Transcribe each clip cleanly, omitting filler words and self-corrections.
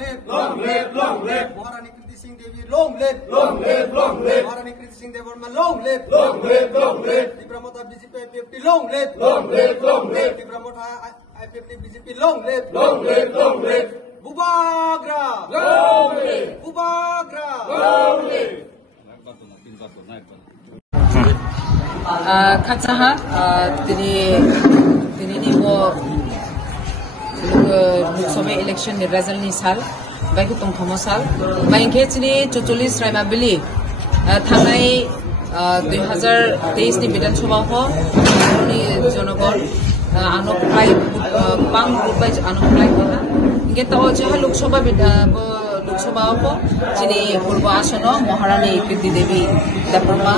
live, long live, long live. Maharani Kriti Singh Devi, long live, long live, long live. Maharani Kriti Singh Devi, long live, long live, long live. Tipramota BJP IPFT, long live, long live, long live. Tipramota IPFT BJP, long live, long live, long live. Bubagra, long live, Bubagra, long live. Katsaha, tini wo Loksabha election ni result ni sal, baik tong thomo sal, baik ni 44 Raimabili, thangai 2023 ni Bidhan Sabha ho, ni Jonagon, anoklai pang rupai anoklai kena, ingat tahu jah Loksabha Loksabha ho, sini Purba Asana Maharani Kriti Devi Daprama,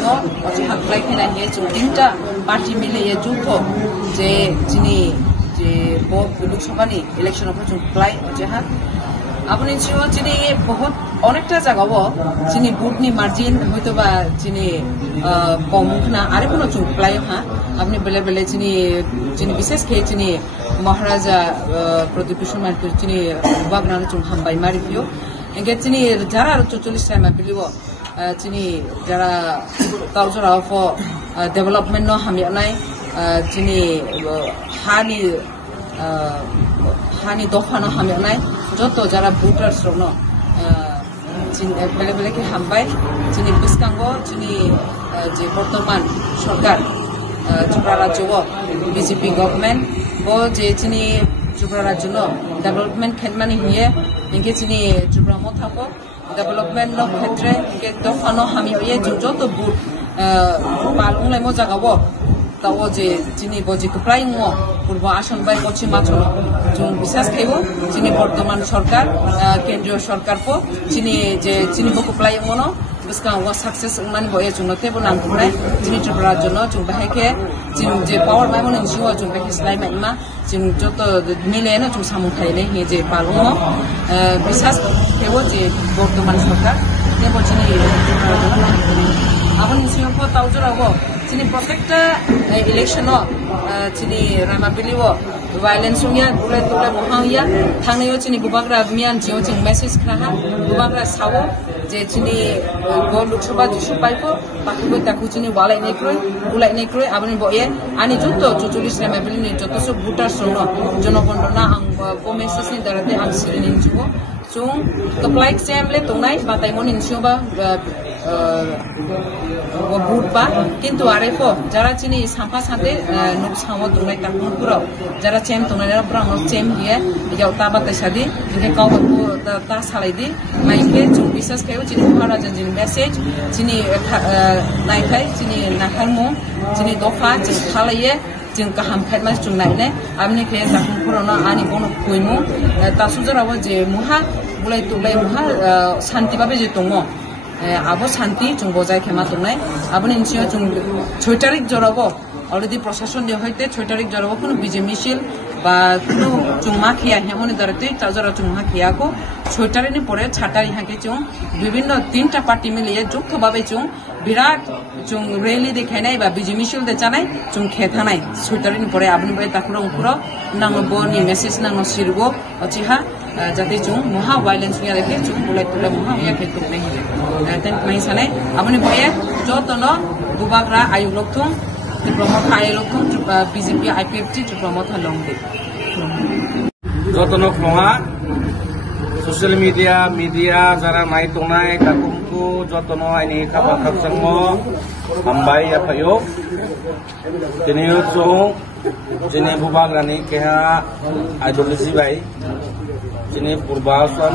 no, macam haklai kena ye tinta parti mile ye jumpo, je sini je Loksabha ni election apa jumpai jah. Apun insyo sini बहुत अनेकटा जागावो sini vote ni margin होइतो बा sini कमुखना आरे कोनो चुप्लाय हा अपने बेले बेले sini विशेष के sini महाराजा प्रदीप कुमार को sini बागनान चुम हमबाय मारिपियो एंगे sini जरा 44 टाइम बिलिवो sini जरा ताउजरावो डेवलपमेंट नो हमियानाय sini हानि दफानो हमियानाय joto jara voters no bele bele ke hambai sini biskango sini je Bortoman Sarkar Tripura Rajya BJP government bo je sini Tripura Rajya no development khenmani hiye inge sini Tripura mothako development no khetre inge dofano hami ye joto vote palung lai mo jagabo tawo je sini boji kuplai mo Purba Asan bai kochi machono jung bisas khebo sini Bortoman Sarkar kendriyo sarkar po sini bo kuplai mono biska wa success mani bo e junote bo nam kuplai sini Tripura jono jung bahai ke je power mai mono jiwa jung bahai slai mai ma jung joto mile na jung samu thaile he je palung mo bisas khebo je Bortoman Sarkar ke bo sini Tripura jono apun singapore taujurago sini protect election no sini Raimabili wo violence nya bullet mohangya thangneyo sini Bubagra mian jio jing message khaha Bubagra sawo je sini go Loksabha jisu paipo pakibo taku sini walai nei kroi abani boye ani joto 44 Raimabili ni joto so voters no jonogondona ang comments ni darate ang sirin jugo chung apply example tongnai batai mon insuba vote ba kintu arefo jara chini sampa sate nok samo tongnai takun puro jara chem tongnai na brang chem hiye jau ta batai sadi ine kau ta salai di maike chung bisas kayo chini Maharaja jin message chini nai khai chini nakalmo chini dofa chini khalaye jing kaham khat mas chung nai ne amni ke takun puro na ani bono koimu ta sujarawo je muha bulai tulai muha shanti babe je tongo abo shanti chung bojai khema tongnai aboni insio chung 6 tarik jorabo already প্রশাসন দিয়ে হইতে 6 তারিখ জড়াবো কোনো বিজে মিছিল বা কোনো চুমা খিয়া হেমনি দরতে তাজরা চুমা খিয়া কো 6 তারিখের পরে 6 তারিখ হাকে চুম বিভিন্ন তিনটা পার্টি মিলিয়ে যৌথভাবে চুম বিরাট চুম র্যালি দেখাই নাই বা বিজে মিছিল দে জানাই চুম খেথা নাই 6 তারিখের পরে আপনি বই তাকুরা উকুরা নাঙ্গ বনি মেসেজ নাঙ্গ সিরগো অচিহা যাতে চুম মহা ভায়োলেন্স নিয়া দেখে চুম বলে তুলে মহা ইয়া খেতু নাই দেন মাই সানে আপনি বইয়ে যতন Bubagra আয়ু লক্ষং Tripura Ayolokong BJP IPFT Tripura Longde. Jotono Klonga social media jara nai tongnai kakumku jotono ini kabar kapsangmo hambai apayo tiniyo chung jini Bubagra ni keha ideology bai jini Purba Asan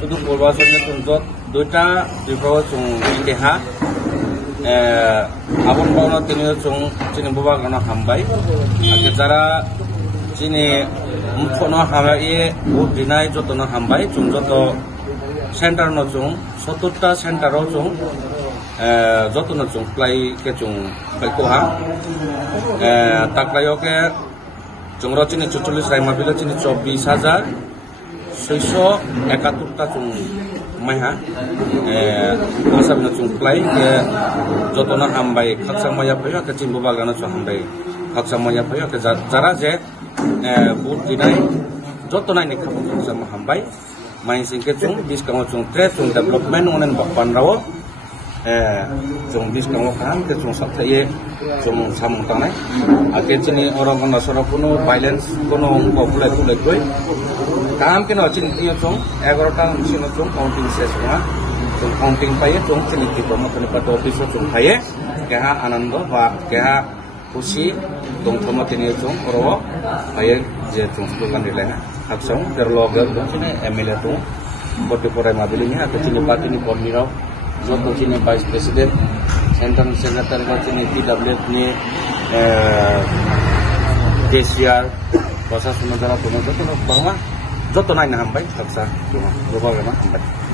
sudu Purba Asan ni tunjot duita Tripura chung keha abon bono tiniyo chung chini Bubagra no hambai ake jara chini muphono hamai vote dinai jotono hambai chung joto center no chung 70 ta center ro chung jotono chung play ke chung baiko ha taklayo ke chung ro chini 44 Raimabili chini 24671 ta chung mai ha asam na chung play ke jotono hambai khaksang maya phayo ke chini Bubagra no chung hambai khaksang maya phayo ke jara je vote dinai jotonai ni khabong khaksang hambai main singke chung biskango chung trade chung development onen bakpan rawo chung biskango kan ke chung sapthaye chung samung tangnai ake chini orang kona sora kuno violence kuno populate tulai koi kam ke no chini tiyo chung 11 ta sino chung counting ses ma chung counting paye chung chini ti promo kani pato office chung paye keha anando ba keha खुशी दं थमा तिनि जों रो आये जे जों सुगान दिलायना हाबसं देरलगर दंसिने MLA दं बटे पराय माबिलिनि आथिनि पार्टीनि कर्मीराव जो दंसिने भाइस प्रेसिडेंट सेंट्रल सेक्रेटारि बाथिनि पीडब्ल्यूएफ नि केसीआर प्रशासन जरा दं जतो नायना हामबाय हाबसा दं गोबां हामबाय